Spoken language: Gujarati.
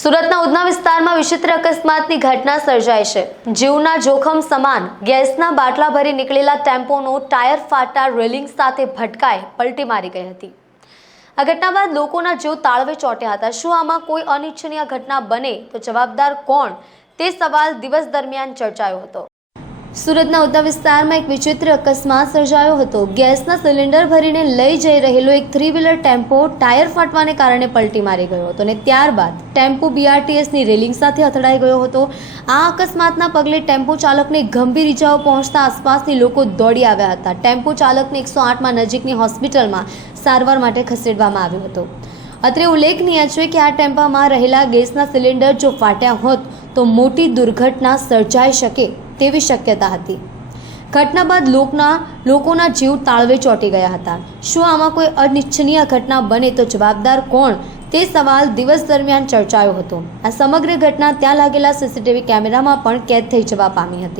સુરતના ઉધના વિસ્તારમાં વિચિત્ર અકસ્માતની ઘટના સર્જાઈ છે। જીવના જોખમ સમાન ગેસના બાટલા ભરી નીકળેલા ટેમ્પોનો ટાયર ફાટતા રેલિંગ સાથે ભટકાઈ પલટી મારી ગઈ હતી। આ ઘટના બાદ લોકોના જીવ તાળવે ચોંટ્યા હતા। શું આમાં કોઈ અનિચ્છનીય ઘટના બને તો જવાબદાર કોણ તે સવાલ દિવસ દરમિયાન ચર્ચાયો હતો। સુરતના ઉધના વિસ્તારમાં એક વિચિત્ર અકસ્માત સર્જાયો હતો। ગેસના સિલિન્ડર ભરીને લઈ જઈ રહેલો એક 3 વ્હીલર ટેમ્પો ટાયર ફાટવાને કારણે પલટી મારી ગયો હતો અને ત્યારબાદ ટેમ્પો બીઆરટીએસની રેલિંગ સાથે અથડાઈ ગયો હતો। આ અકસ્માતના પગલે ટેમ્પો ચાલકને ગંભીર ઈજાઓ પહોંચતા આસપાસની લોકો દોડી આવ્યા હતા। ટેમ્પો ચાલકને 108માં નજીકની હોસ્પિટલમાં સારવાર માટે ખસેડવામાં આવ્યો હતો। અત્રે ઉલ્લેખનીય છે કે આ ટેમ્પામાં રહેલા ગેસના સિલિન્ડર જો ફાટ્યા હોત તો મોટી દુર્ઘટના સર્જાઈ શકે તેવી શક્યતા હતી। ઘટના બાદ લોકોના જીવ તાળવે ચોંટી ગયા હતા। શું આમાં કોઈ અનિચ્છનીય ઘટના બને તો જવાબદાર કોણ તે સવાલ દિવસ દરમિયાન ચર્ચાયો હતો। આ સમગ્ર ઘટના ત્યાં લાગેલા સીસીટીવી કેમેરામાં પણ કેદ થઈ જવા પામી હતી।